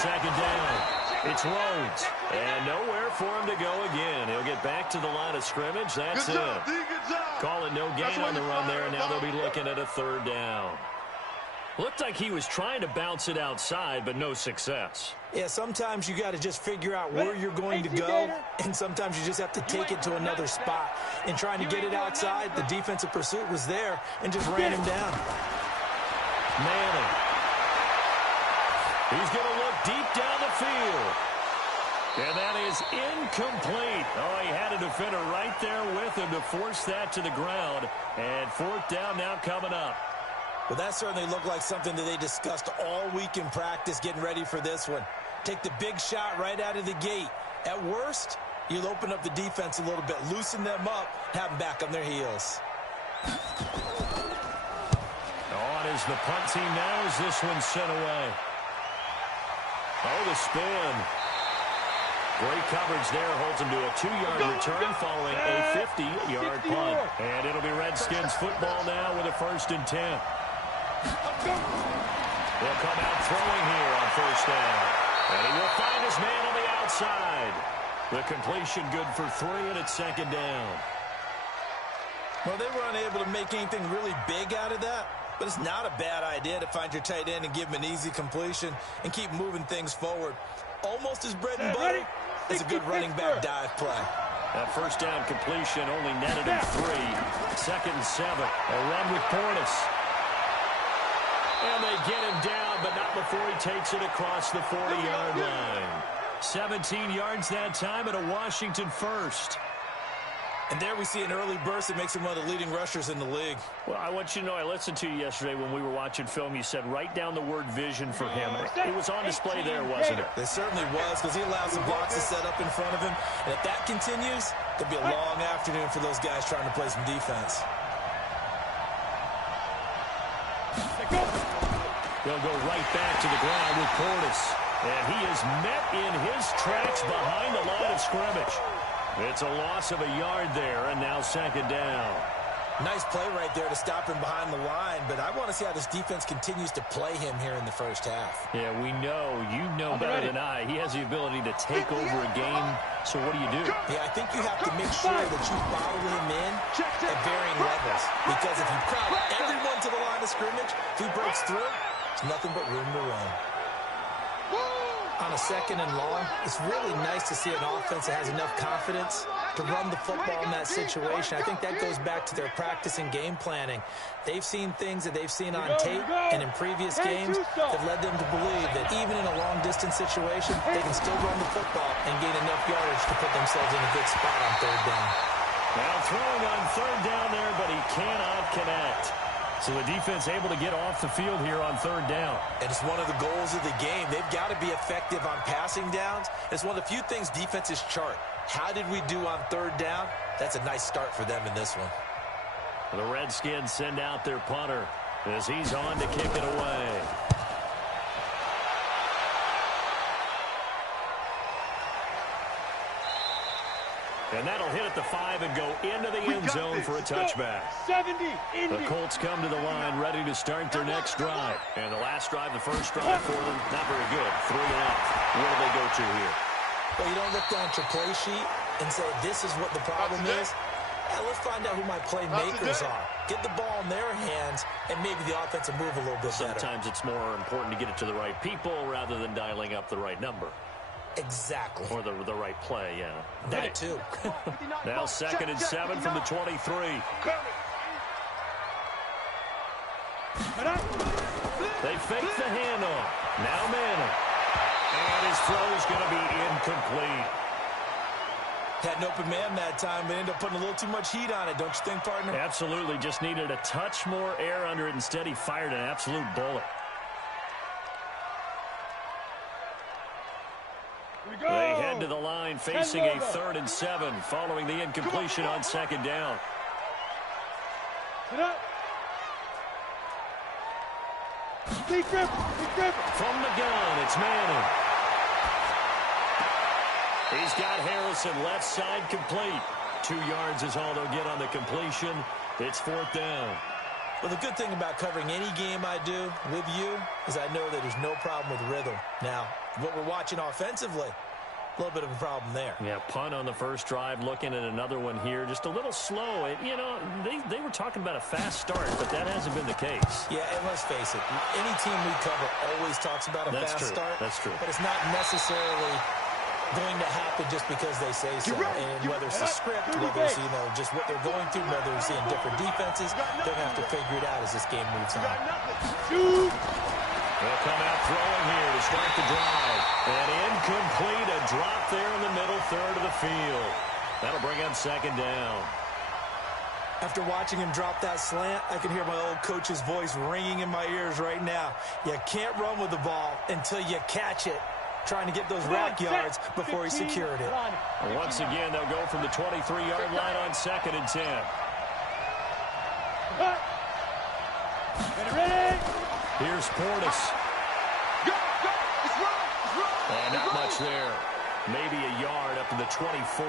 second down. It's Rhodes. And nowhere for him to go again. He'll get back to the line of scrimmage. That's it. Call it no gain on the run there, and now they'll be looking at a third down. Looked like he was trying to bounce it outside, but no success. Yeah, sometimes you got to just figure out where you're going to go, and sometimes you just have to take it to another spot. In trying to get it outside, the defensive pursuit was there and just ran him down. Manning. He's going to look deep down the field. And that is incomplete. Oh, he had a defender right there with him to force that to the ground. And fourth down now coming up. Well, that certainly looked like something that they discussed all week in practice getting ready for this one. Take the big shot right out of the gate. At worst, you'll open up the defense a little bit, loosen them up, have them back on their heels. On as the punt team now as this one's sent away. Oh, the spin. Great coverage there. Holds him to a 2-yard return following a 50-yard punt. And it'll be Redskins football now with a 1st and 10. He'll come out throwing here on first down. And he will find his man on the outside. The completion good for 3, and it's second down. Well, they were unable to make anything really big out of that. But it's not a bad idea to find your tight end and give him an easy completion and keep moving things forward. Almost his bread and butter. It's a good running back dive play. That first down completion only netted him 3. 2nd and 7. A run with Portis. And they get him down, but not before he takes it across the 40-yard line. 17 yards that time and a Washington first. And there we see an early burst that makes him one of the leading rushers in the league. Well, I want you to know, I listened to you yesterday when we were watching film. You said write down the word vision for him. It was on display there, wasn't it? It certainly was, because he allows the blocks to set up in front of him. And if that continues, there'll be a long afternoon for those guys trying to play some defense. They'll go right back to the ground with Portis. And he is met in his tracks behind the line of scrimmage. It's a loss of a yard there, and now second down. Nice play right there to stop him behind the line, but I want to see how this defense continues to play him here in the first half. Yeah, we know. You know better than I. He has the ability to take over a game, so what do you do? Yeah, I think you have to make sure that you follow him in at varying levels, because if you crowd everyone to the line of scrimmage, if he breaks through, there's nothing but room to run. On a 2nd and long, it's really nice to see an offense that has enough confidence to run the football in that situation. I think that goes back to their practice and game planning. They've seen things that they've seen on tape and in previous games that led them to believe that even in a long-distance situation, they can still run the football and gain enough yardage to put themselves in a good spot on 3rd down. Now throwing on 3rd down there, but he cannot connect. So the defense able to get off the field here on 3rd down. And it's one of the goals of the game. They've got to be effective on passing downs. It's one of the few things defenses chart. How did we do on 3rd down? That's a nice start for them in this one. The Redskins send out their punter as he's on to kick it away. And that'll hit at the 5 and go into the end zone for a touchback. The Colts come to the line ready to start their next drive. And the last drive, the first drive for them, not very good. 3 and out. Where do they go to here? Well, you don't look down at your play sheet and say, this is what the problem is. Let's find out who my playmakers are. Get the ball in their hands, and maybe the offense will move a little bit better. Sometimes it's more important to get it to the right people rather than dialing up the right number. Exactly. Or the right play, yeah. That too. Now 2nd and 7 from the 23. They fake the handoff. Now Manning. And his throw is going to be incomplete. Had an open man that time, but ended up putting a little too much heat on it, don't you think, partner? Absolutely. Just needed a touch more air under it. Instead, he fired an absolute bullet. They head to the line facing a 3rd and 7 following the incompletion on 2nd down. From the gun, it's Manning. He's got Harrison left side complete. 2 yards is all they'll get on the completion. It's 4th down. Well, the good thing about covering any game I do with you is I know that there's no problem with rhythm. Now, what we're watching offensively, a little bit of a problem there. Yeah, punt on the first drive, looking at another one here. Just a little slow. You know, they were talking about a fast start, but that hasn't been the case. Yeah, and let's face it, any team we cover always talks about a fast start. That's true. But it's not necessarily going to happen just because they say so. And whether it's the script, whether it's, just what they're going through, whether it's seeing different defenses, they're going to have to figure it out as this game moves on. They'll come out throwing here to start the drive. And incomplete, a drop there in the middle third of the field. That'll bring up second down. After watching him drop that slant, I can hear my old coach's voice ringing in my ears right now. You can't run with the ball until you catch it. Trying to get those rack yards before he secured it. And once again, they'll go from the 23-yard line on 2nd and 10. Ready? Here's Portis. And not much there. Maybe a yard up to the 24.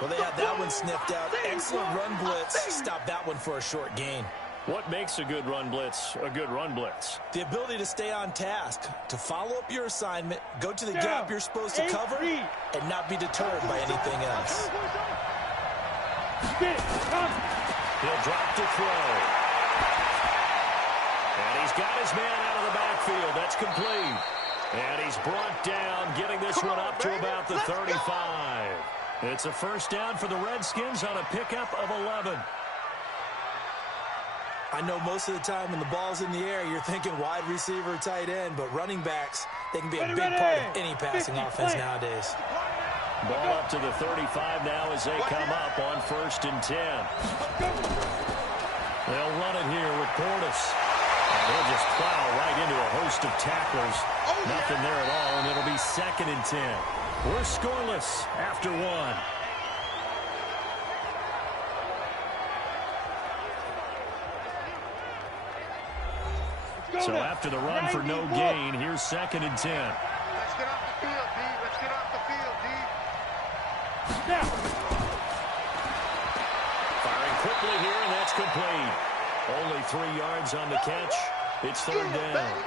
Well, they had that one sniffed out. Excellent run blitz. Stop that one for a short gain. What makes a good run blitz a good run blitz? The ability to stay on task, to follow up your assignment, go to the gap you're supposed to cover, and not be deterred by anything else. He'll drop to throw. And he's got his man out of the backfield. That's complete. And he's brought down, getting this one up to about the 35. It's a first down for the Redskins on a pickup of 11. I know most of the time when the ball's in the air, you're thinking wide receiver, tight end, but running backs, they can be a big part of any passing offense nowadays. Ball up to the 35 now as they come up on 1st and 10. They'll run it here with Portis. And they'll just plow right into a host of tacklers. Nothing there at all, and it'll be 2nd and 10. We're scoreless after 1. So after the run for no gain, here's 2nd and 10. Let's get off the field, D. Let's get off the field, D. Now. Firing quickly here, and that's complete. Only 3 yards on the catch. It's 3rd down.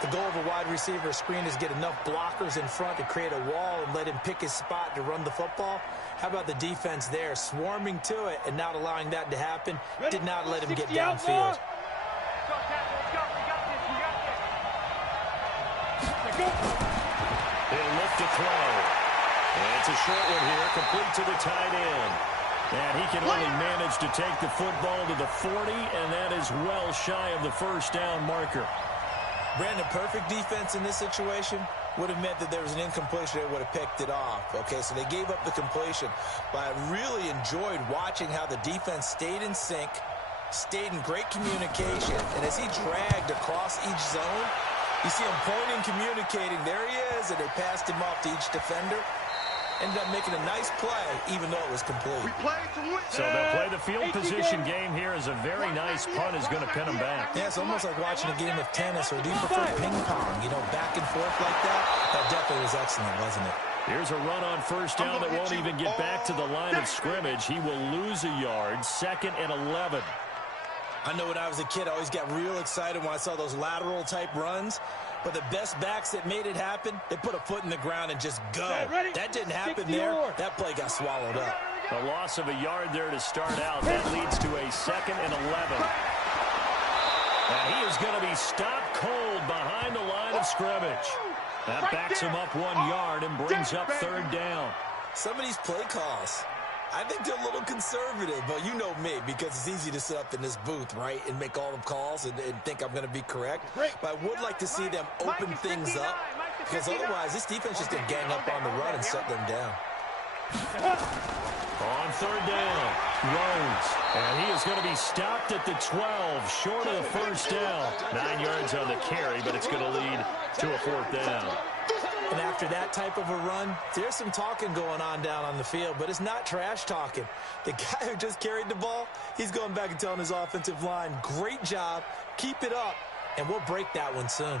The goal of a wide receiver screen is get enough blockers in front to create a wall and let him pick his spot to run the football. How about the defense there, swarming to it and not allowing that to happen? Did not let him get downfield. He'll look to throw. And it's a short one here, complete to the tight end. And he can only manage to take the football to the 40, and that is well shy of the first down marker. Brandon, perfect defense in this situation would have meant that there was an incompletion. They would have picked it off. Okay, so they gave up the completion. But I really enjoyed watching how the defense stayed in sync, stayed in great communication, and as he dragged across each zone, you see him pointing, communicating. There he is, and they passed him off to each defender. Ended up making a nice play, even though it was complete. So they'll play the field position game here as a very nice punt is going to pin them back. Yeah, it's almost like watching a game of tennis, or do you prefer ping pong? You know, back and forth like that? That definitely was excellent, wasn't it? Here's a run on first down that won't even get back to the line of scrimmage. He will lose a yard, 2nd and 11. I know when I was a kid, I always got real excited when I saw those lateral-type runs. But the best backs that made it happen, they put a foot in the ground and just go. That didn't happen there. That play got swallowed up. A loss of a yard there to start out. That leads to a 2nd and 11. And he is going to be stopped cold behind the line of scrimmage. That backs him up 1 yard and brings up 3rd down. Some of these play calls, I think they're a little conservative, but you know me, because it's easy to sit up in this booth, right, and make all the calls and think I'm going to be correct. But I would like to see them open things up, because otherwise this defense is going to gang up on the run and shut them down. On 3rd down, Rhodes. And he is going to be stopped at the 12, short of the first down. 9 yards on the carry, but it's going to lead to a 4th down. And after that type of a run, there's some talking going on down on the field, but it's not trash talking. The guy who just carried the ball, he's going back and telling his offensive line, great job, keep it up, and we'll break that one soon.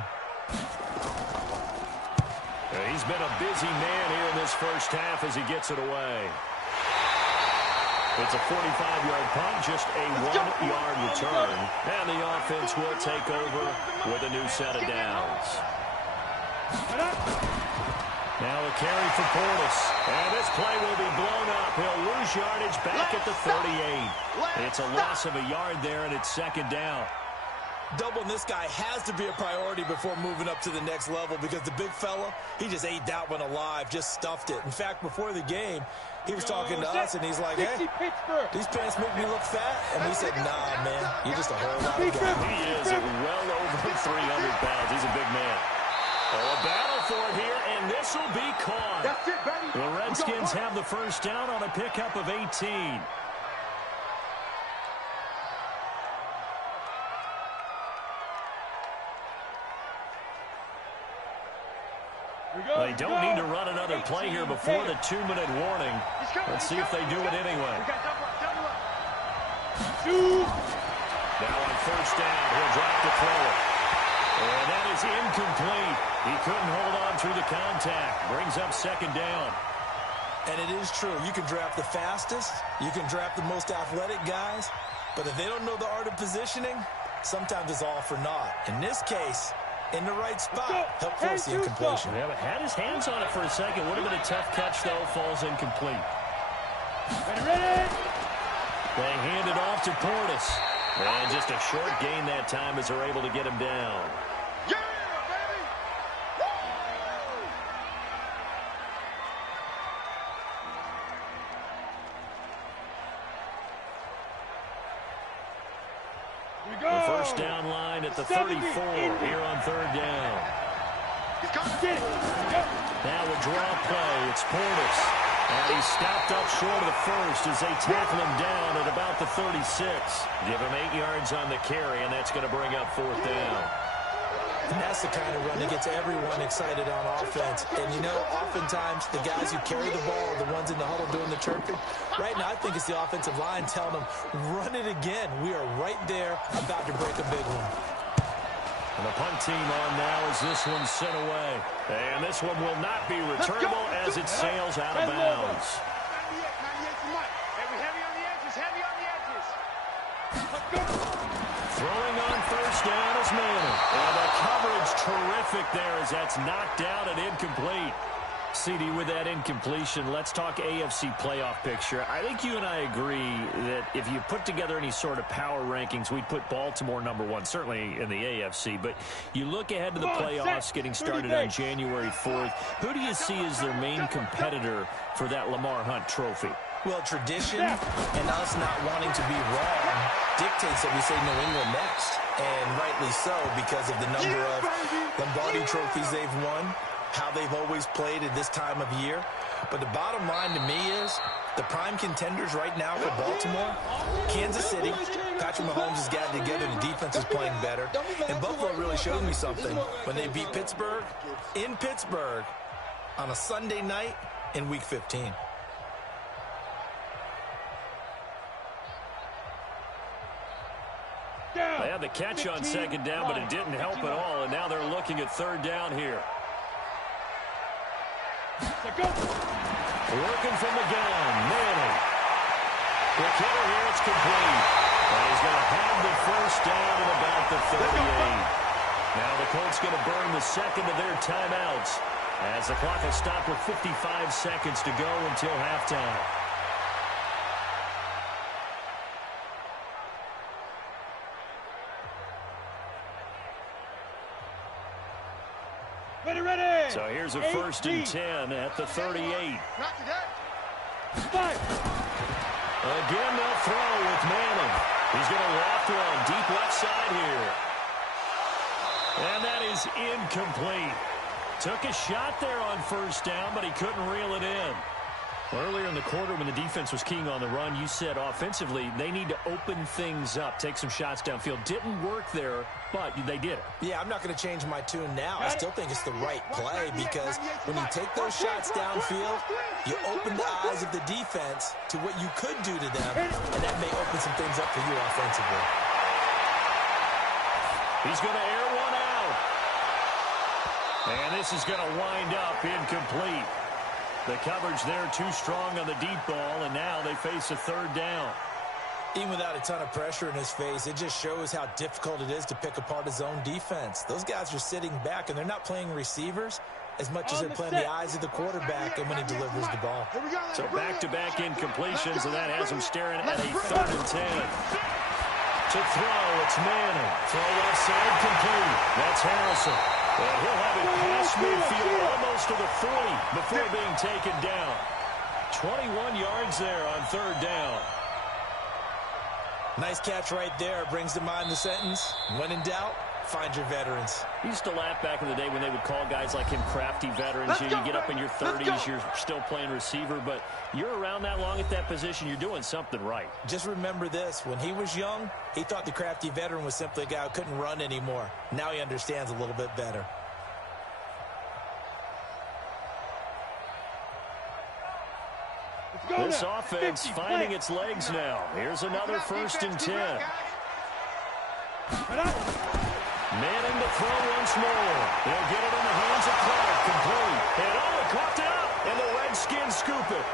He's been a busy man here in this first half as he gets it away. It's a 45-yard punt, just a 1-yard return. And the offense will take over with a new set of downs. Now a carry for Portis. And this play will be blown up. He'll lose yardage back at the 38. It's a loss of a yard there, and it's second down. Doubling this guy has to be a priority before moving up to the next level because the big fella, he just ate that one alive, just stuffed it. In fact, before the game, he was talking to us, and he's like, hey, these pants make me look fat. And we said, nah, man, you're just a whole lot of guy. He is at well over 300 pounds. He's a big man. Oh, a battle for it here, and this will be caught. That's it, baby. The Redskins have the first down on a pickup of 18. They don't need to run another play here before the 2-minute warning. Let's see if they do it anyway. Now on first down, he'll drop to throw it. And that is incomplete. He couldn't hold on through the contact. Brings up second down. And it is true. You can draft the fastest. You can draft the most athletic guys. But if they don't know the art of positioning, sometimes it's all for naught. In this case, in the right spot, help force the incompletion. Yeah, but had his hands on it for a second. Would have been a tough catch, though. Falls incomplete. They hand it off to Portis. And just a short gain that time as they're able to get him down. Yeah, baby! The first down line at the 34 here on third down. Now a draw play. It's Portis. And he's stopped up short of the first as they tackle him down at about the 36. Give him 8 yards on the carry, and that's going to bring up fourth down. And that's the kind of run that gets everyone excited on offense. And, you know, oftentimes the guys who carry the ball are the ones in the huddle doing the chirping. Right now, I think it's the offensive line telling them, run it again. We are right there about to break a big one. And the punt team on now as this one's sent away. And this one will not be returnable as it sails out of bounds. 98, heavy on the edges, heavy on the edges. Throwing on first down is Manning. And the coverage terrific there as that's knocked down and incomplete. CD, with that incompletion, let's talk AFC playoff picture. I think you and I agree that if you put together any sort of power rankings, we'd put Baltimore #1, certainly in the AFC. But you look ahead to the playoffs getting started on January 4th. Who do you see as their main competitor for that Lamar Hunt trophy? Well, tradition and us not wanting to be wrong dictates that we say New England next. And rightly so, because of the number of Lombardi trophies they've won, how they've always played at this time of year. But the bottom line to me is the prime contenders right now for Baltimore, Kansas City. Patrick Mahomes has gotten together. The defense is playing better. And Buffalo really showed me something when they beat Pittsburgh in Pittsburgh on a Sunday night in Week 15. They had the catch on second down, but it didn't help at all. And now they're looking at third down here. Working from the gun, Manning. The kicker here, it's complete. And he's going to have the first down at about the 38. Now the Colts going to burn the second of their timeouts as the clock will stop with 55 seconds to go until halftime. So here's a 1st and 10 at the 38. Again, they'll throw with Manning. He's going to loft one deep left side here. And that is incomplete. Took a shot there on first down, but he couldn't reel it in. Earlier in the quarter when the defense was keying on the run, you said offensively they need to open things up, take some shots downfield. Didn't work there, but they did it. Yeah, I'm not going to change my tune now. I still think it's the right play because when you take those shots downfield, you open the eyes of the defense to what you could do to them, and that may open some things up for you offensively. He's going to air one out. And this is going to wind up incomplete. The coverage there too strong on the deep ball, and now they face a third down. Even without a ton of pressure in his face, it just shows how difficult it is to pick apart his own defense. Those guys are sitting back, and they're not playing receivers as much as they're playing the eyes of the quarterback and when he delivers the ball. So back-to-back incompletions, and that has him staring at a 3rd and 10. To throw, it's Manning. Throw left side, complete. That's Harrison. And he'll have it past midfield almost to the 40 before being taken down. 21 yards there on 3rd down. Nice catch right there. Brings to mind the sentence, when in doubt, find your veterans. He used to laugh back in the day when they would call guys like him crafty veterans. You get up in your 30s, you're still playing receiver, but you're around that long at that position, you're doing something right. Just remember this. When he was young, he thought the crafty veteran was simply a guy who couldn't run anymore. Now he understands a little bit better. This offense finding its legs now. Here's another 1st and 10. Manning to throw once more. They'll get it in the hands of Clark. Complete. And caught up. And the Redskins scoop it.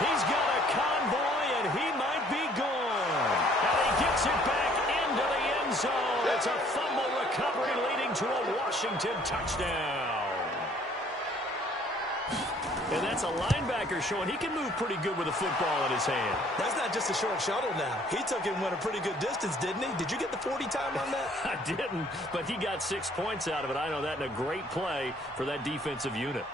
He's got a convoy, and he might be gone. And he gets it back into the end zone. It's a fumble recovery leading to a Washington touchdown. And that's a linebacker showing he can move pretty good with a football in his hand. That's not just a short shuttle now. He took it and went a pretty good distance, didn't he? Did you get the 40 time on that? I didn't, but he got 6 points out of it. I know that in a great play for that defensive unit.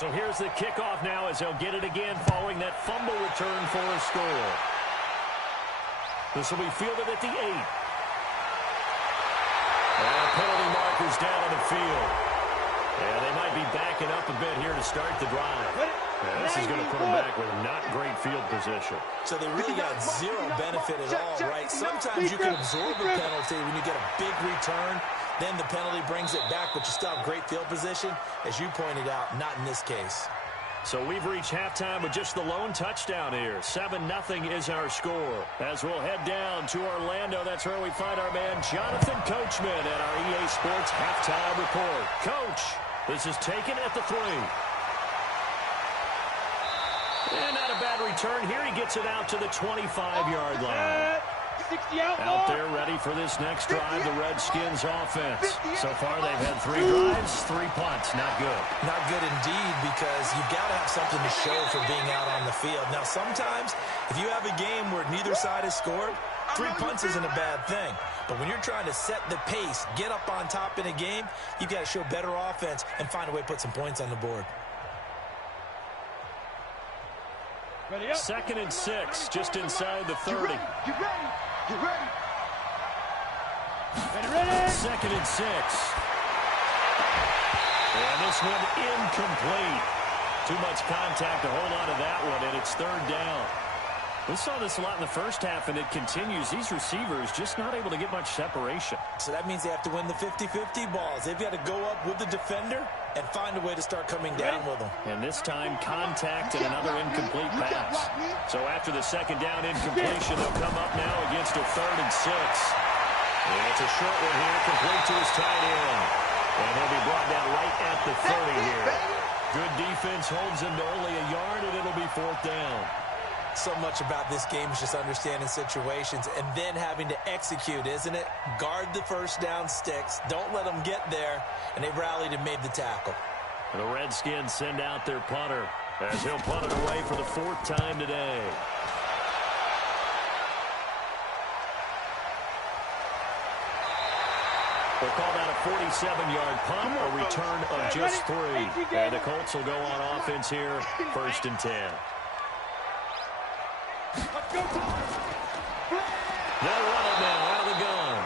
So here's the kickoff now as he'll get it again following that fumble return for a score. This will be fielded at the 8. And penalty markers down on the field. And they might be backing up a bit here to start the drive. And this is going to put them back with not great field position. So they really got zero benefit at all, right? Sometimes you can absorb a penalty when you get a big return. Then the penalty brings it back, but you still have great field position. As you pointed out, not in this case. So we've reached halftime with just the lone touchdown here. 7-0 is our score. As we'll head down to Orlando, that's where we find our man Jonathan Coachman at our EA Sports Halftime Report. Coach, this is taken at the 3. And not a bad return here. He gets it out to the 25-yard line. Out there ready for this next drive, the Redskins offense. So far they've had 3 drives, 3 punts. Not good. Not good indeed, because you've got to have something to show for being out on the field. Now sometimes if you have a game where neither side has scored, 3 punts isn't a bad thing. But when you're trying to set the pace, get up on top in a game, you've got to show better offense and find a way to put some points on the board. 2nd and 6, just inside the 30. Get ready. 2nd and 6. And this one incomplete. Too much contact to hold on to that one, and it's 3rd down. We saw this a lot in the first half, and it continues. These receivers just not able to get much separation. So that means they have to win the 50-50 balls. They've got to go up with the defender and find a way to start coming down with them. And this time, contact and another incomplete pass. So after the 2nd down incompletion, they'll come up now against a 3rd and 6. And it's a short one here, complete to his tight end. And he'll be brought down right at the 30 here. Good defense holds him to only a yard, and it'll be 4th down. So much about this game is just understanding situations and then having to execute, isn't it? Guard the first down sticks. Don't let them get there. And they rallied and made the tackle. The Redskins send out their punter as he'll punt it away for the 4th time today. We'll call that a 47-yard punt, a return of just 3. And the Colts will go on offense here, 1st and 10. They'll run it now out of the gun.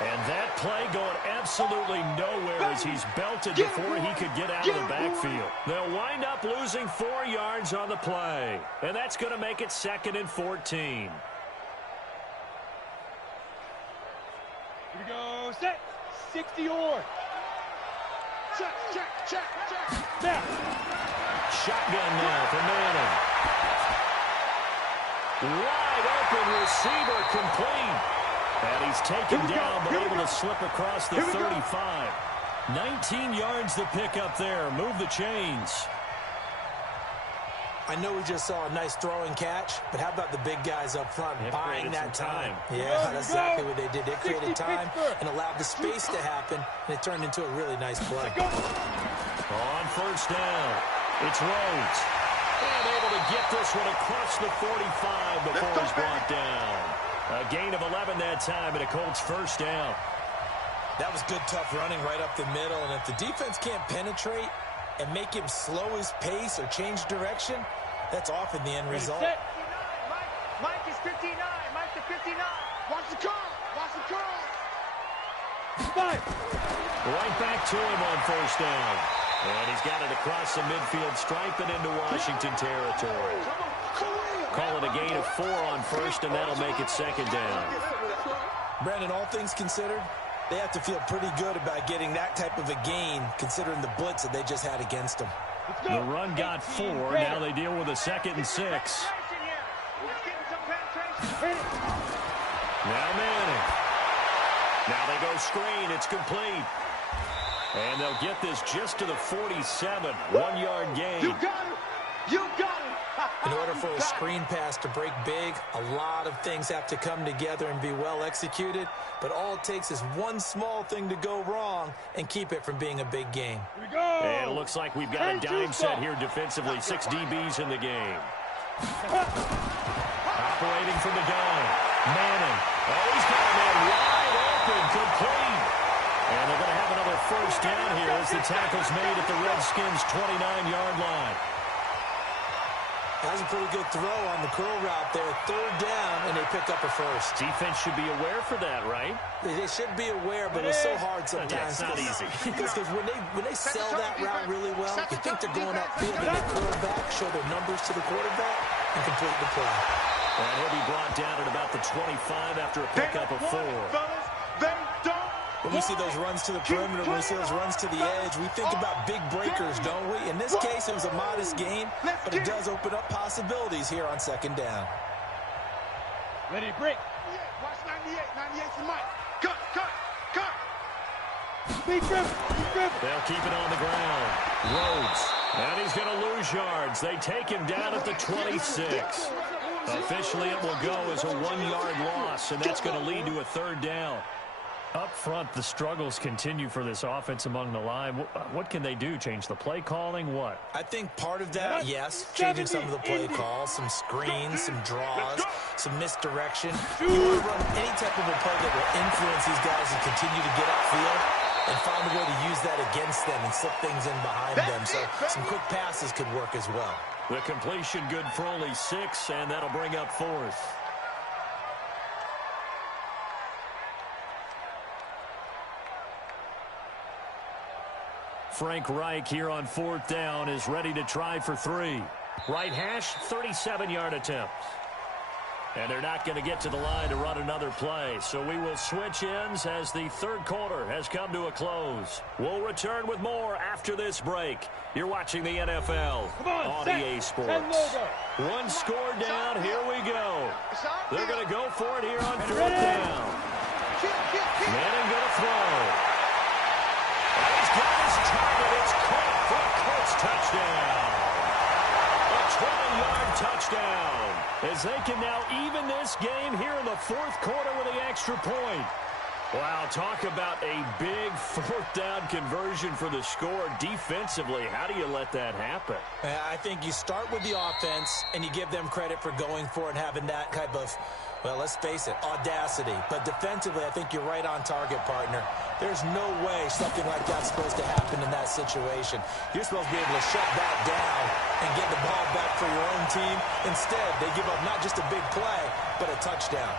And that play going absolutely nowhere as he's belted before he could get out of the backfield. They'll wind up losing 4 yards on the play. And that's going to make it 2nd and 14. Here we go. Set. 60-yard. Check. Now. Shotgun now for Manning. Wide open receiver complete. And he's taken down, but able to slip across the 35. 19 yards to pick up there. Move the chains. I know we just saw a nice throwing catch, but how about the big guys up front buying that time? Yeah, that's exactly what they did. They created time and allowed the space to happen, and it turned into a really nice play. On first down, it's Rhodes. And able to get this one across the 45 before he's brought down. A gain of 11 that time, and a Colts first down. That was good, tough running right up the middle, and if the defense can't penetrate and make him slow his pace or change direction, that's often the end result. Mike is 59. Mike to 59. Watch the curl. Watch the curl. Right back to him on first down. And he's got it across the midfield stripe and into Washington territory. Call it a gain of 4 on first, and that'll make it 2nd down. Brandon, all things considered, they have to feel pretty good about getting that type of a gain, considering the blitz that they just had against them. The run got 4. Now they deal with a 2nd and 6. Now Manning. Now they go screen. It's complete. And they'll get this just to the 47. 1-yard gain. You got it. You got it. In order for a screen pass to break big, a lot of things have to come together and be well executed. But all it takes is one small thing to go wrong and keep it from being a big game. Here we go. And it looks like we've got a dime set here defensively. 6 DBs in the game. Operating from the gun. Manning. Oh, he's got a man wide open. Complete. And they're going to have another first down here as the tackle's made at the Redskins' 29-yard line. That was a pretty good throw on the curl route there. 3rd down, and they pick up a first. Defense should be aware for that, right? They should be aware, but it's so hard sometimes. Yeah, it's not easy. Because when they sell that route really well, you think they're going upfield, and they curl back, show their numbers to the quarterback, and complete the play. And he'll be brought down at about the 25 after a pickup of 4. When we see those runs to the perimeter, when we see those runs to the edge, we think about big breakers, don't we? In this case, it was a modest gain, but it does open up possibilities here on 2nd down. Ready to break. Watch 98. 98 for Mike. Cut. Big grip. They'll keep it on the ground. Rhodes. And he's going to lose yards. They take him down at the 26. Officially, it will go as a 1-yard loss, and that's going to lead to a 3rd down. Up front, the struggles continue for this offense among the line. What can they do? Change the play calling? What? I think part of that, yes, changing some of the play calls, some screens, some draws, some misdirection. You want to run any type of a play that will influence these guys and continue to get upfield and find a way to use that against them and slip things in behind them. So some quick passes could work as well. The completion good for only 6, and that'll bring up 4th. Frank Reich here on 4th down is ready to try for 3. Right hash, 37-yard attempt. And they're not going to get to the line to run another play. So we will switch ends as the 3rd quarter has come to a close. We'll return with more after this break. You're watching the NFL on EA Sports. 1 score down. Here we go. They're going to go for it here on 4th down. Manning going to throw. He's got his target. It's caught for a Colts touchdown. A 20-yard touchdown. As they can now even this game here in the 4th quarter with the extra point. Wow, talk about a big fourth down conversion for the score. Defensively, how do you let that happen? I think you start with the offense, and you give them credit for going for it and having that type of, well, let's face it, audacity. But defensively, I think you're right on target, partner. There's no way something like that's supposed to happen in that situation. You're supposed to be able to shut that down and get the ball back for your own team. Instead, they give up not just a big play, but a touchdown.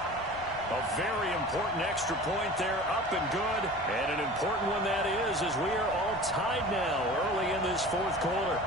A very important extra point there, up and good. And an important one that is, as we are all tied now early in this fourth quarter.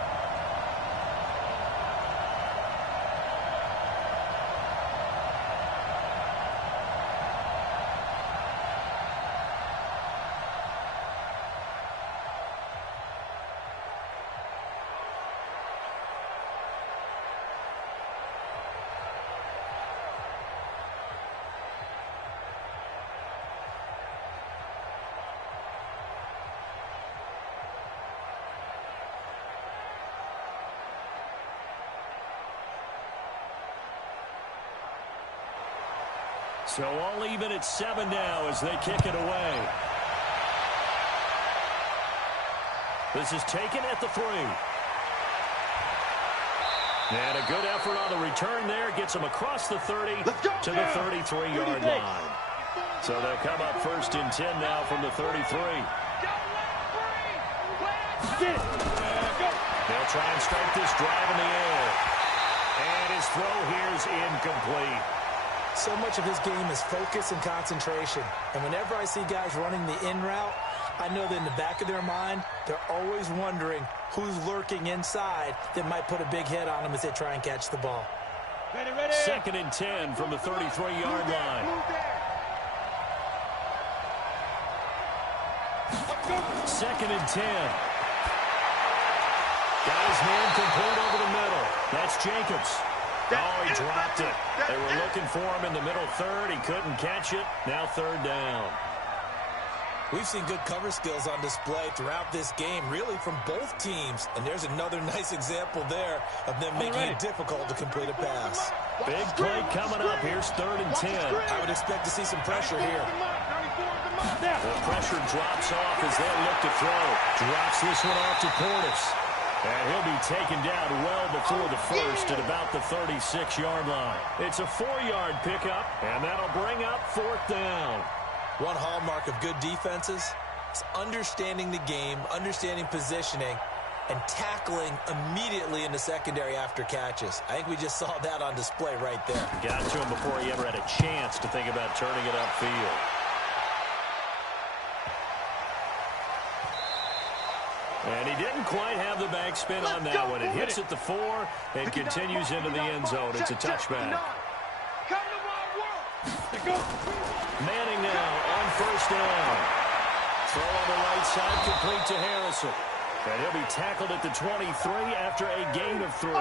So all even at 7 now as they kick it away. This is taken at the 3. And a good effort on the return there. Gets them across the 30 to the 33-yard line. So they'll come up first and 10 now from the 33. They'll try and start this drive in the air. And his throw here is incomplete. So much of his game is focus and concentration. And whenever I see guys running the in route, I know that in the back of their mind, they're always wondering who's lurking inside that might put a big hit on them as they try and catch the ball. Ready, ready. 2nd and 10 from the 33-yard line. 2nd and 10. Got his man complete over the middle. That's Jacobs. Oh, he dropped it. They were looking for him in the middle third. He couldn't catch it. Now 3rd down. We've seen good cover skills on display throughout this game, really from both teams. And there's another nice example there of them making it difficult to complete a pass. Big play coming up. Here's 3rd and 10. I would expect to see some pressure here. The pressure drops off as they'll look to throw. Drops this one off to Portis. And he'll be taken down well before the first at about the 36-yard line. It's a 4-yard pickup, and that'll bring up 4th down. One hallmark of good defenses is understanding the game, understanding positioning, and tackling immediately in the secondary after catches. I think we just saw that on display right there. Got to him before he ever had a chance to think about turning it upfield. And he didn't quite have the backspin on that one. It hits at the 4 and continues into the end zone. It's a touchback. Manning now on 1st down. Throw on the right side, complete to Harrison. And he'll be tackled at the 23 after a gain of 3.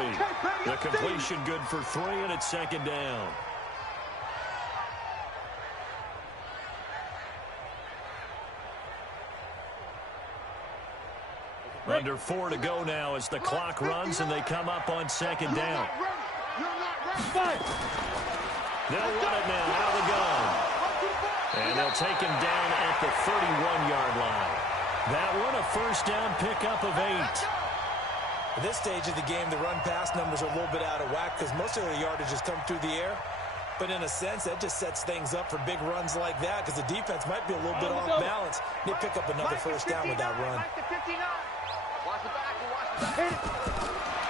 The completion good for 3, and it's 2nd down. Under 4 to go now as the clock runs and they come up on 2nd down. They'll run it now out of the gun. And they'll take him down at the 31-yard line. That one a 1st down pickup of 8. At this stage of the game, the run-pass numbers are a little bit out of whack because most of the yardage has come through the air. But in a sense, that just sets things up for big runs like that because the defense might be a little bit off balance. They pick up another 1st down with that run.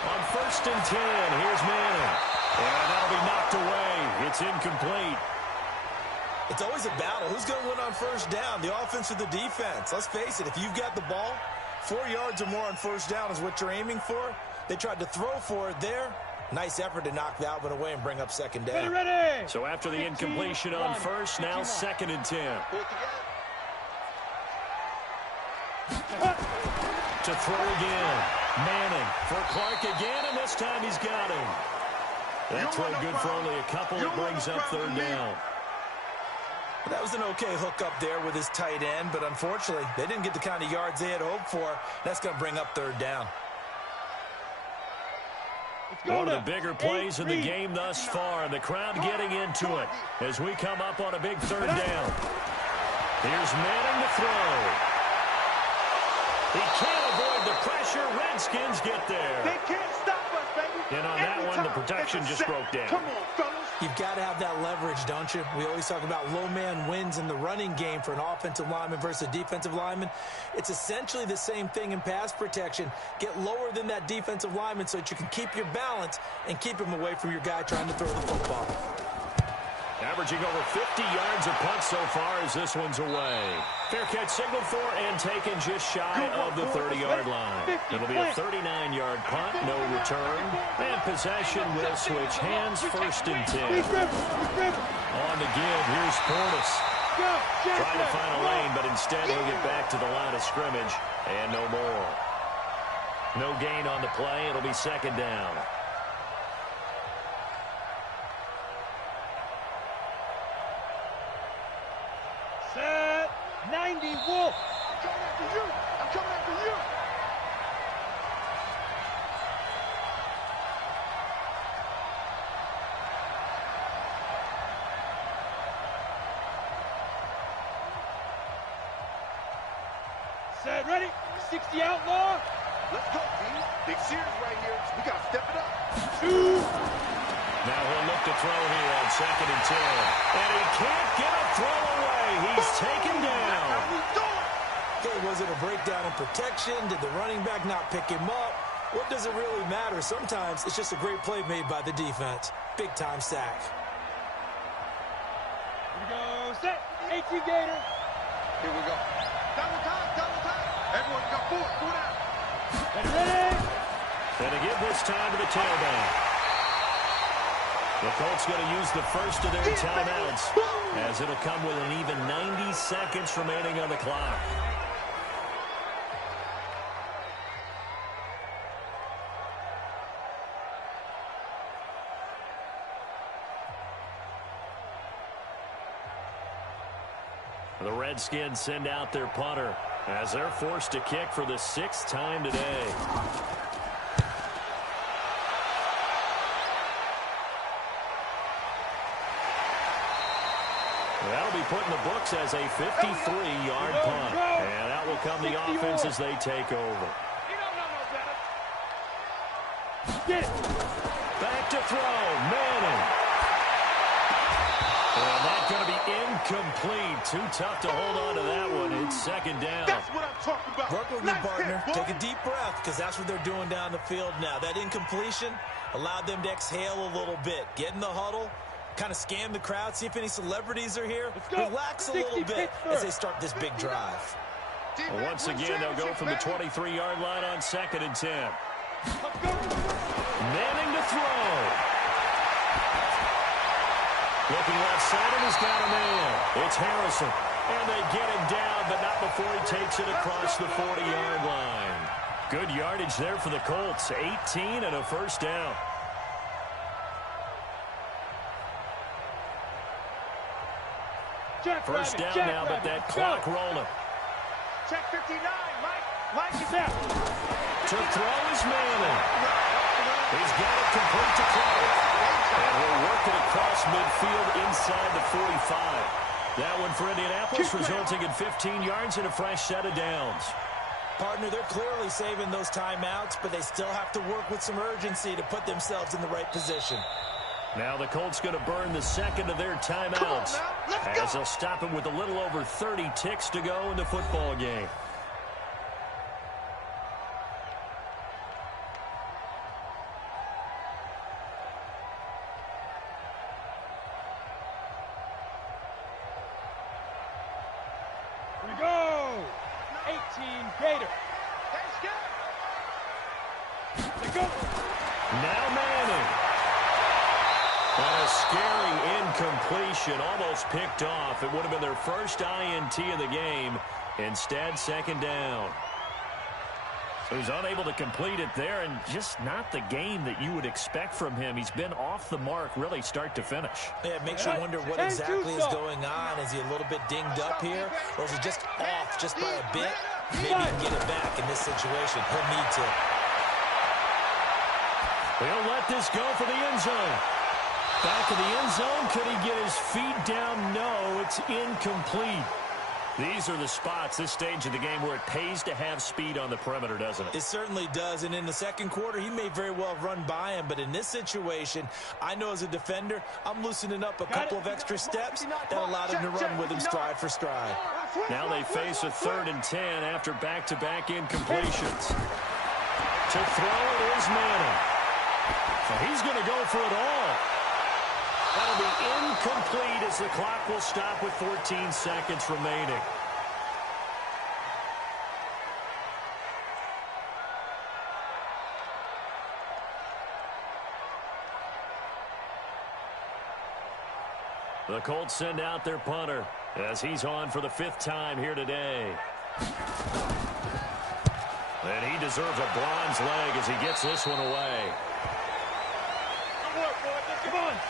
On 1st and 10, here's Manning. And that'll be knocked away. It's incomplete. It's always a battle. Who's going to win on 1st down, the offense or the defense? Let's face it, if you've got the ball, 4 yards or more on 1st down is what you're aiming for. They tried to throw for it there. Nice effort to knock that one away and bring up 2nd down. Ready. So after the incompletion on 1st, now 2nd and 10. To throw again. Manning for Clark again, and this time he's got him. That throw good for only a couple. It brings up 3rd down. That was an okay hook up there with his tight end, but unfortunately, they didn't get the kind of yards they had hoped for. That's going to bring up 3rd down. One of the bigger plays in the game thus far, and the crowd getting into it as we come up on a big 3rd down. Here's Manning to throw. He can't avoid the pressure. Redskins get there. They can't stop us, baby. And on that one, the protection just broke down. Come on, fellas. You've got to have that leverage, don't you? We always talk about low man wins in the running game for an offensive lineman versus a defensive lineman. It's essentially the same thing in pass protection. Get lower than that defensive lineman so that you can keep your balance and keep him away from your guy trying to throw the football. Averaging over 50 yards a punt so far as this one's away. Fair catch signaled for and taken just shy of the 30-yard line. It'll be a 39-yard punt, no return. And possession will switch hands, 1st and 10. On to give, here's Portis. Trying to find a lane, but instead he'll get back to the line of scrimmage. And no more. No gain on the play. It'll be 2nd down. Set 90, Wolf. I'm coming after you. I'm coming after you. Set, ready. 60 outlaw. Let's go, team. Big series right here. We got to step it up. 2. Now he'll look to throw here on 2nd and 10. And he can't get a throw away. He's taken down. Okay, was it a breakdown in protection? Did the running back not pick him up? What does it really matter? Sometimes it's just a great play made by the defense. Big-time sack. Here we go. Set. 18 Gator. Here we go. Double time, double time. Everyone got 4. Go down. Ready. And to give this time to the tailback. The Colts going to use the first of their timeouts as it'll come with an even 90 seconds remaining on the clock. The Redskins send out their punter as they're forced to kick for the 6th time today. That'll be put in the books as a 53-yard punt. And out will come the offense as they take over. Get it. Back to throw. Manning. And that's going to be incomplete. Too tough to hold on to that one. It's 2nd down. That's what I'm talking about. Work with me, partner. Take a deep breath, because that's what they're doing down the field now. That incompletion allowed them to exhale a little bit. Get in the huddle. Kind of scan the crowd, see if any celebrities are here. Relax a little bit as they start this big drive. Well, once again, they'll go from the 23-yard line on 2nd and 10. Manning to throw. Looking left side, and he's got a man. It's Harrison. And they get him down, but not before he takes it across the 40-yard line. Good yardage there for the Colts. 18 and a 1st down. First down now, but that clock rolling. Check 59, Mike. Mike is out. To throw is Manning. He's got it complete to Clark. And he'll work it across midfield inside the 45. That one for Indianapolis, resulting in 15 yards and a fresh set of downs. Partner, they're clearly saving those timeouts, but they still have to work with some urgency to put themselves in the right position. Now the Colts going to burn the 2nd of their timeouts as they'll stop him with a little over 30 ticks to go in the football game. Here we go. 18 Gator. Let's go. Now Manning. And a scary incompletion, almost picked off. It would have been their first INT of the game. Instead, 2nd down. So he's unable to complete it there, and just not the game that you would expect from him. He's been off the mark, really, start to finish. Yeah, it makes you wonder what exactly is going on. Is he a little bit dinged up here, or is he just off just by a bit? Maybe he can get it back in this situation. He'll need to. He'll let this go for the end zone. Back of the end zone. Could he get his feet down? No, it's incomplete. These are the spots, this stage of the game, where it pays to have speed on the perimeter, doesn't it? It certainly does, and in the second quarter, he may very well run by him, but in this situation, I know as a defender, I'm loosening up a couple of extra steps that allowed him to run with him stride for stride. Now they face a 3rd and 10 after back-to-back incompletions. To throw it is Manning. So he's going to go for it all. That'll be incomplete as the clock will stop with 14 seconds remaining. The Colts send out their punter as he's on for the 5th time here today. And he deserves a bronze leg as he gets this one away.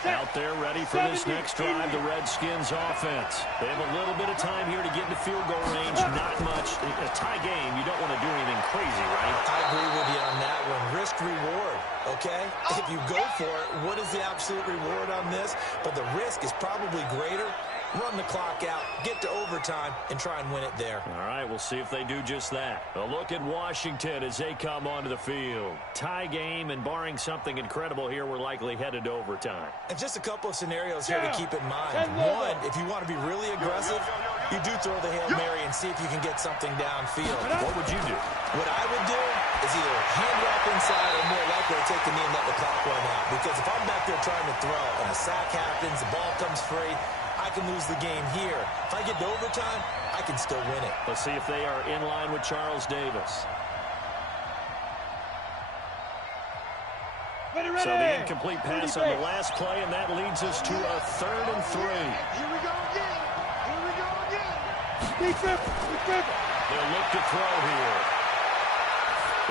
Out there ready for this next drive, the Redskins offense. They have a little bit of time here to get into field goal range, not much. In a tie game, you don't want to do anything crazy, right? I agree with you on that one. Risk-reward, okay? If you go for it, what is the absolute reward on this? But the risk is probably greater. Run the clock out, get to overtime, and try and win it there. All right, we'll see if they do just that. A look at Washington as they come onto the field. Tie game, and barring something incredible here, we're likely headed to overtime. And just a couple of scenarios here to keep in mind. One, if you want to be really aggressive, you do throw the Hail Mary and see if you can get something downfield. What would you do? What I would do is either hand off inside or more likely take the knee and let the clock run out. Because if I'm back there trying to throw and a sack happens, the ball comes free, I can lose the game here. If I get to overtime, I can still win it. Let's see if they are in line with Charles Davis. So the incomplete pass on the last play, and that leads us to a 3rd and 3. Here we go again. Here we go again. They'll look to throw here.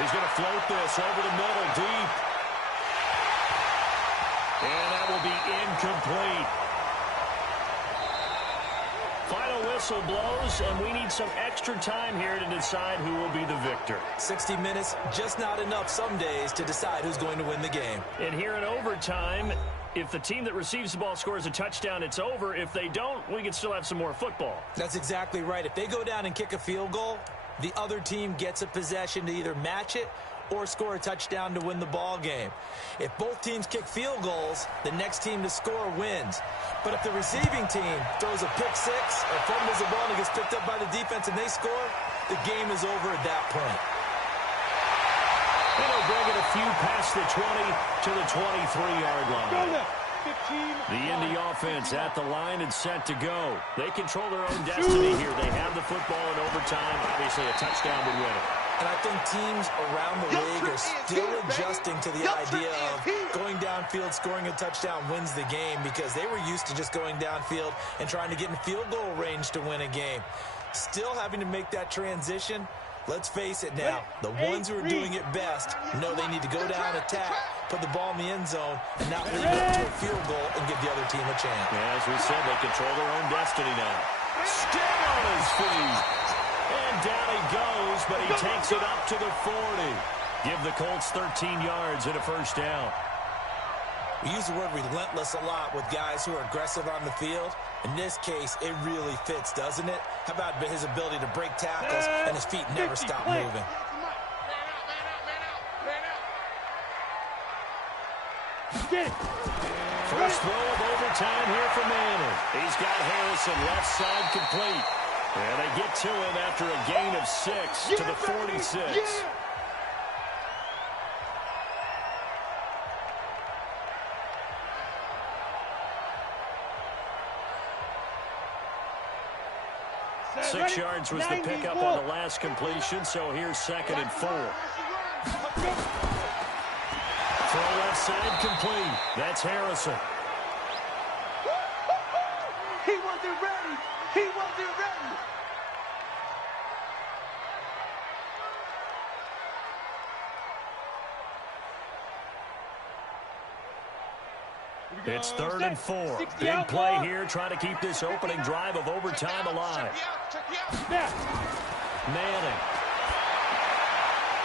He's going to float this over the middle, deep. And that will be incomplete. Final whistle blows, and we need some extra time here to decide who will be the victor. 60 minutes, just not enough some days to decide who's going to win the game. And here in overtime, if the team that receives the ball scores a touchdown, it's over. If they don't, we can still have some more football. That's exactly right. If they go down and kick a field goal, the other team gets a possession to either match it or score a touchdown to win the ball game. If both teams kick field goals, the next team to score wins. But if the receiving team throws a pick six or fumbles the ball and it gets picked up by the defense and they score, the game is over at that point. And they'll bring it a few past the 20 to the 23-yard line. The Indy offense at the line and set to go. They control their own destiny here. They have the football in overtime. Obviously, a touchdown would win it. And I think teams around the league are still adjusting to the idea of going downfield, scoring a touchdown wins the game, because they were used to just going downfield and trying to get in field goal range to win a game. Still having to make that transition. Let's face it now, the ones who are doing it best know they need to go down, attack, put the ball in the end zone, and not leave it up to a field goal and give the other team a chance. Yeah, as we said, they control their own destiny now. Stay on his feet. And down he goes, but he takes it up to the 40. Give the Colts 13 yards and a first down. We use the word relentless a lot with guys who are aggressive on the field. In this case, it really fits, doesn't it? How about his ability to break tackles and his feet never stop moving? First throw of overtime here for Manning. He's got Harrison left side complete. And they get to him after a gain of 6 to the 46. Six yards was the pickup on the last completion, so here's 2nd and 4. Throw left side complete. That's Harrison. He wasn't ready. He wasn't ready. It's 3rd and 4. Big play here, trying to keep this opening drive of overtime alive. Manning.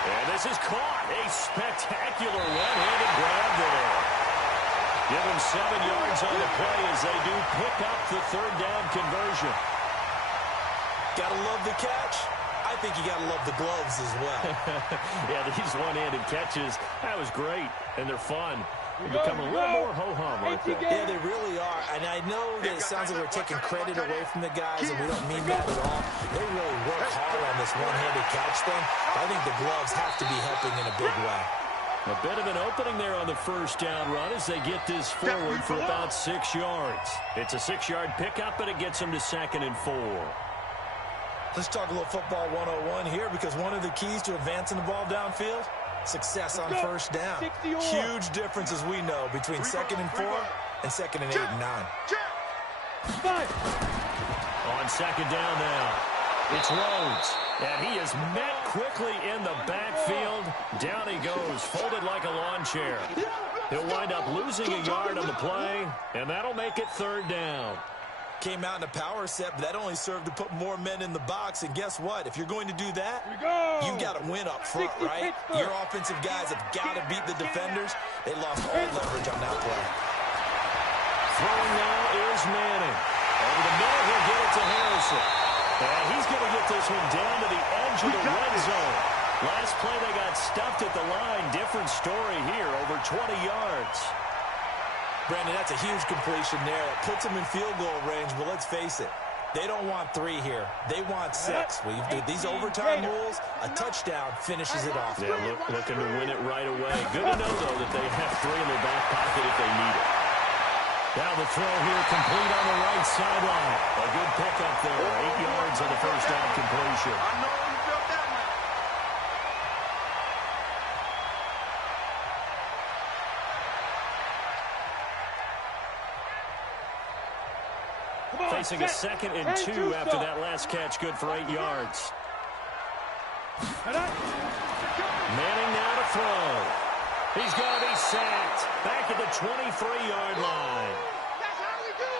And this is caught. A spectacular one-handed grab there. Give him 7 yards on the play as they do pick up the 3rd down conversion. Gotta love the catch. I think you gotta love the gloves as well. Yeah, these one-handed catches, that was great, and they're fun. They become a little more ho-hum right there. Yeah, they really are. And I know that it sounds like we're taking credit away from the guys, and we don't mean that at all. They really work hard on this one-handed catch thing. I think the gloves have to be helping in a big way. A bit of an opening there on the first down run as they get this forward for about 6 yards. It's a 6-yard pickup, and it gets them to 2nd and 4. Let's talk a little football 101 here, because one of the keys to advancing the ball downfield, success on first down. Huge difference, as we know, between 2nd and 4 and 2nd and 8 and 9. On 2nd down now, it's Rhodes. And he is met quickly in the backfield. Down he goes, folded like a lawn chair. He'll wind up losing a yard on the play, and that'll make it 3rd down. Came out in a power set, but that only served to put more men in the box. And guess what? If you're going to do that, you've got to win up front, right? Your offensive guys have got to beat the defenders. They lost all leverage on that play. Throwing now is Manning. Over the middle, he'll get it to Harrison. And he's going to get this one down to the edge of the red zone. Last play, they got stuffed at the line. Different story here, over 20 yards. Brandon, that's a huge completion there. It puts them in field goal range, but let's face it, they don't want 3 here. They want 6. With these overtime rules, a touchdown finishes it off. Yeah, looking to win it right away. Good to know, though, that they have 3 in their back pocket if they need it. Now the throw here complete on the right sideline. A good pickup there. 8 yards on the first down completion. I know you felt that one. Facing a 2nd and 2 after that last catch. Good for 8 yards. Manning now to throw. He's going to be sacked. Back at the 23-yard line.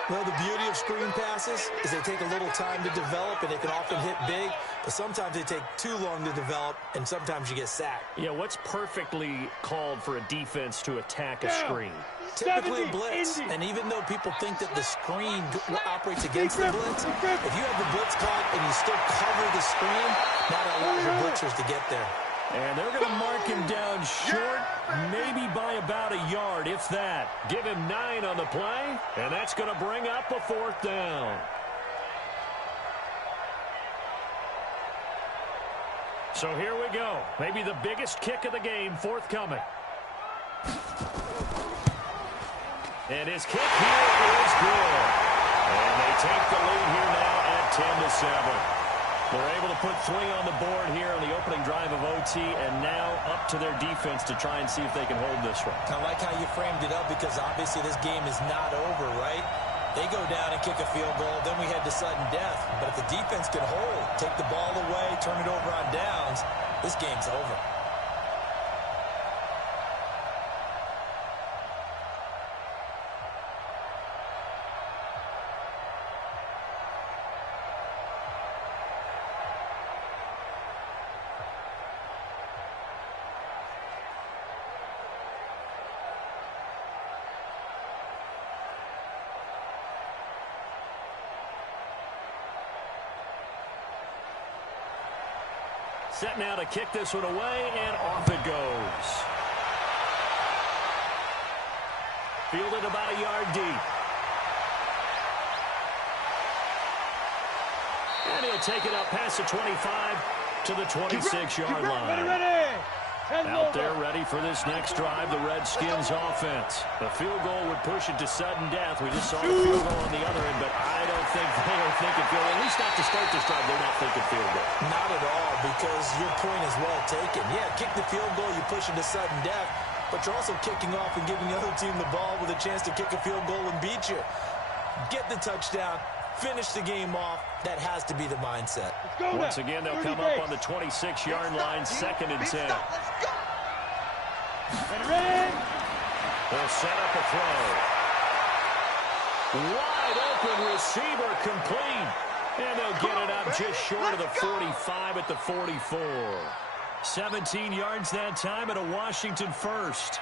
Well, the beauty of screen passes is they take a little time to develop, and they can often hit big, but sometimes they take too long to develop, and sometimes you get sacked. Yeah, what's perfectly called for a defense to attack a screen? Typically a blitz, and even though people think that the screen operates against the blitz, if you have the blitz caught and you still cover the screen, that allows your blitzers to get there. And they're going to mark him down short, maybe by about a yard, if that. Give him 9 on the play, and that's going to bring up a 4th down. So here we go. Maybe the biggest kick of the game forthcoming. And his kick here is good. And they take the lead here now at 10-7. They're able to put 3 on the board here on the opening drive of OT, and now up to their defense to try and see if they can hold this one. I like how you framed it up, because obviously this game is not over, right? They go down and kick a field goal, then we head to sudden death. But if the defense can hold, take the ball away, turn it over on downs, this game's over. Set now to kick this one away, and off it goes. Fielded about a yard deep. And he'll take it up past the 25 to the 26-yard line. Out there ready for this next drive, the Redskins offense. The field goal would push it to sudden death. We just saw the field goal on the other end, but I don't think they are thinking field goal. At least not to start this drive, they're not thinking field goal. Not at all, because your point is well taken. Yeah, kick the field goal, you push it to sudden death, but you're also kicking off and giving the other team the ball with a chance to kick a field goal and beat you. Get the touchdown, finish the game off. That has to be the mindset. Once again, they'll come up on the 26-yard line, 2nd and 10. They'll set up a throw. Wide open receiver complete. And they'll get it up just short of the 45 at the 44. 17 yards that time, and a Washington first.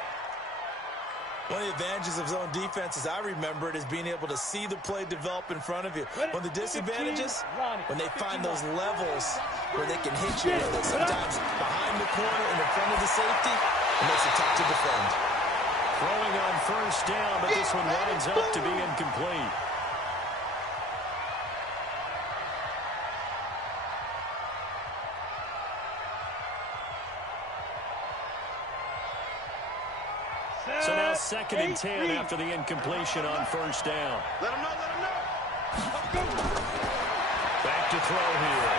One of the advantages of zone defense, as I remember it, is being able to see the play develop in front of you. One of the disadvantages, when they find those levels where they can hit you with it, sometimes behind the corner and in front of the safety, it makes it tough to defend. Throwing on first down, but this one winds up to be incomplete. So now 2nd and 10 after the incompletion on first down. Let him know, let him know. Back to throw here.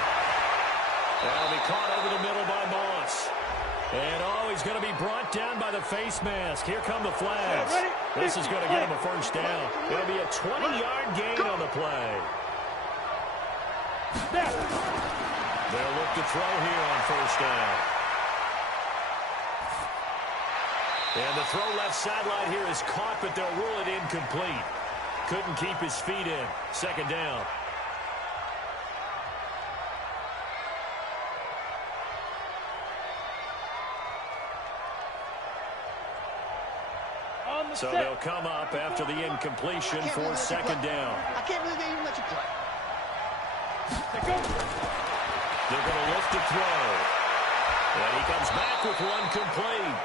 That'll be caught over the middle by Moss. And he's going to be brought down by the face mask. Here come the flags. This is going to get him a first down. It'll be a 20-yard gain on the play. They'll look to throw here on first down. And the throw left sideline here is caught, but they'll rule it incomplete. Couldn't keep his feet in. 2nd down. So they'll come up after the incompletion for 2nd down. I can't believe they even let you play. They're going to lift the throw. And he comes back with one complete.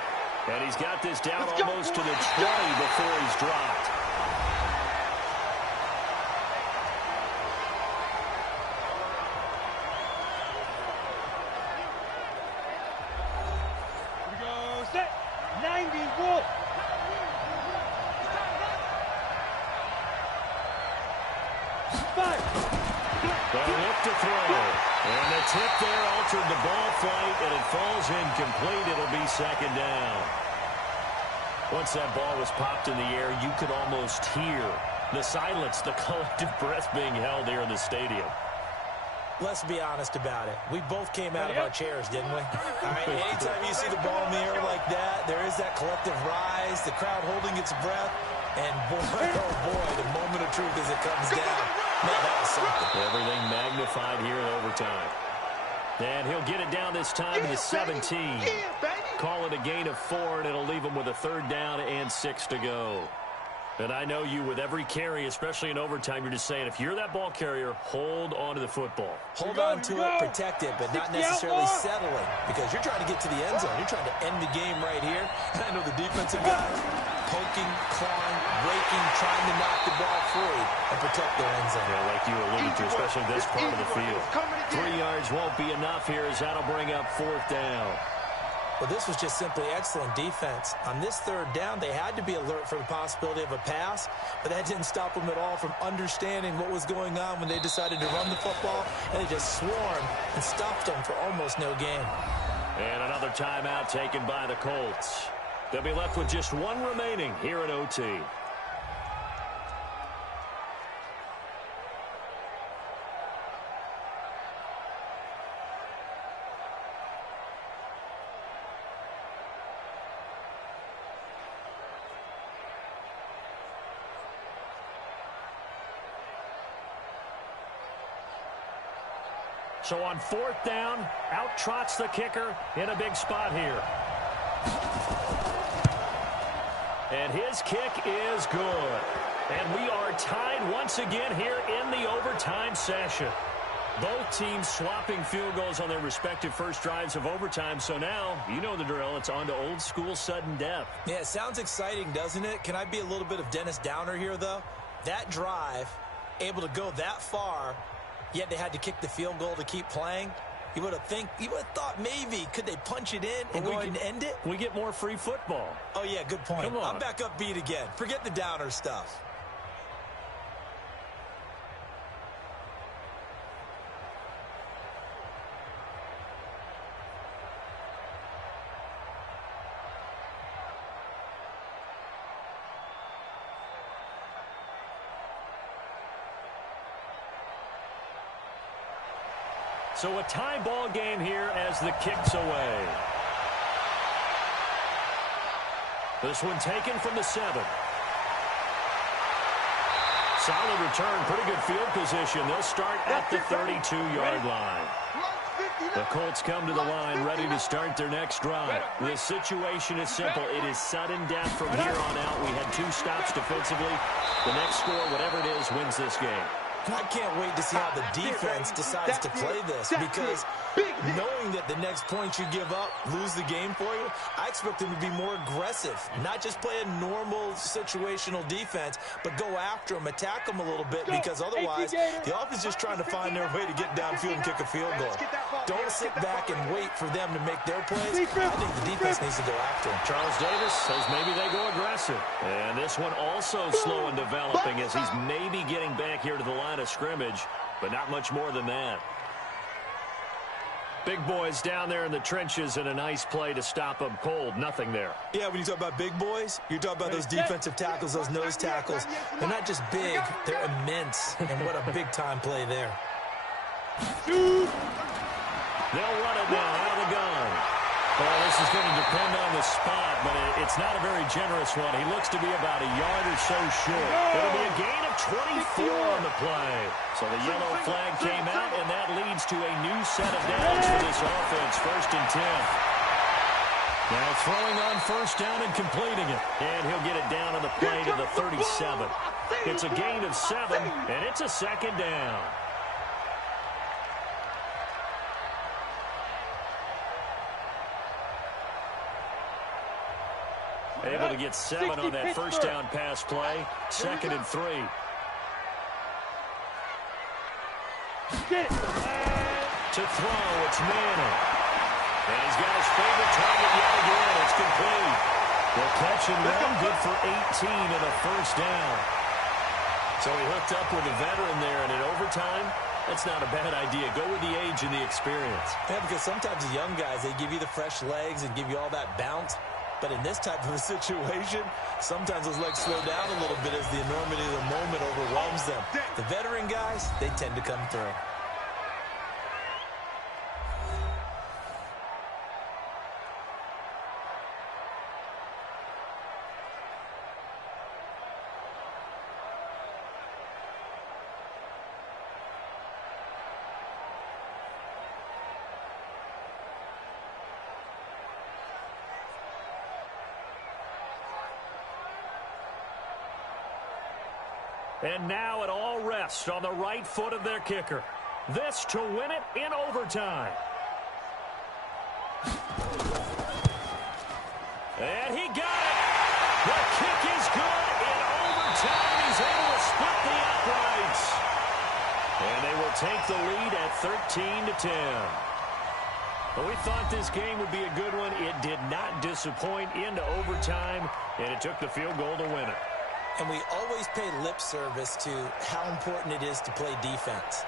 And he's got this down almost to the 20 before he's dropped. Here we go, set, 90, Wolf. They'll look to throw. And the tip there altered the ball flight, and it falls incomplete. It'll be 2nd down. Once that ball was popped in the air, you could almost hear the silence, the collective breath being held here in the stadium. Let's be honest about it. We both came out of our chairs, didn't we? All right, anytime you see the ball in the air like that, there is that collective rise, the crowd holding its breath, and boy, oh boy, the moment of truth as it comes down. Man, that was something. Everything magnified here in overtime. And he'll get it down this time to the 17. Call it a gain of 4, and it'll leave him with a 3rd down and 6 to go. And I know you, with every carry, especially in overtime, you're just saying, if you're that ball carrier, hold on to the football. Hold on to it, protect it, but not necessarily settling, because you're trying to get to the end zone. You're trying to end the game right here. And I know the defensive guys poking, clawing, breaking, trying to knock the ball free and protect their end zone. Yeah, like you alluded to, especially this part of the field. 3 yards won't be enough here as that'll bring up 4th down. Well, this was just simply excellent defense. On this 3rd down, they had to be alert for the possibility of a pass, but that didn't stop them at all from understanding what was going on when they decided to run the football, and they just swarmed and stuffed them for almost no gain. And another timeout taken by the Colts. They'll be left with just one remaining here in OT. So on 4th down, out trots the kicker in a big spot here. And his kick is good. And we are tied once again here in the overtime session. Both teams swapping field goals on their respective first drives of overtime. So now, you know the drill. It's on to old school sudden death. Yeah, it sounds exciting, doesn't it? Can I be a little bit of Dennis Downer here, though? That drive, able to go that far, yet they had to kick the field goal to keep playing. You would have thought maybe could they punch it in and go ahead and end it? We get more free football. Oh yeah, good point. Come on. I'm back upbeat again. Forget the downer stuff. So a tie ball game here as the kick's away. This one taken from the 7. Solid return, pretty good field position. They'll start at the 32-yard line. The Colts come to the line ready to start their next drive. The situation is simple. It is sudden death from here on out. We had 2 stops defensively. The next score, whatever it is, wins this game. I can't wait to see how the defense decides to play this, because knowing that the next point you give up, lose the game for you, I expect them to be more aggressive, not just play a normal situational defense, but go after them, attack them a little bit, because otherwise the offense is just trying to find their way to get downfield and kick a field goal. Don't sit back and wait for them to make their plays. I think the defense needs to go after them. Charles Davis says maybe they go aggressive. And this one also slow and developing as he's maybe getting back here to the line of scrimmage, but not much more than that. Big boys down there in the trenches, and a nice play to stop them cold. Nothing there. Yeah, when you talk about big boys, you're talking about those defensive tackles, those nose tackles. They're not just big, they're immense. And what a big-time play there. They'll run it now out of the gun. Well, this is going to depend on the spot, but it's not a very generous one. He looks to be about a yard or so short. It'll be a gain of 24 on the play. So the yellow flag came out, and that leads to a new set of downs for this offense, 1st and 10. Now throwing on 1st down and completing it. And he'll get it down on the play to the 37. It's a gain of 7, and it's a 2nd down. Able to get 7 on that 1st down pass play. 2nd and 3. To throw, it's Manning. And he's got his favorite target yet again. It's complete. The catch and run, good for 18 and a 1st down. So he hooked up with a veteran there, and in overtime, that's not a bad idea. Go with the age and the experience. Yeah, because sometimes the young guys, they give you the fresh legs and give you all that bounce. But in this type of a situation, sometimes those legs slow down a little bit as the enormity of the moment overwhelms them. The veteran guys, they tend to come through. And now it all rests on the right foot of their kicker. This to win it in overtime. And he got it. The kick is good in overtime. He's able to split the uprights. And they will take the lead at 13-10. Well, we thought this game would be a good one. It did not disappoint into overtime, and it took the field goal to win it. And we always pay lip service to how important it is to play defense.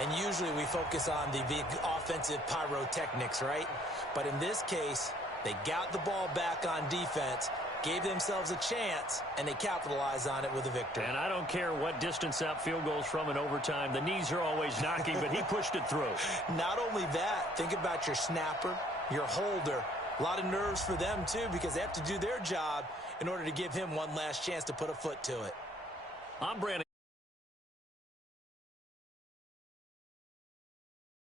And usually we focus on the big offensive pyrotechnics, right? But in this case, they got the ball back on defense, gave themselves a chance, and they capitalized on it with a victory. And I don't care what distance out field goals from in overtime. The knees are always knocking, but he pushed it through. Not only that, think about your snapper, your holder. A lot of nerves for them, too, because they have to do their job in order to give him one last chance to put a foot to it. I'm Brandon.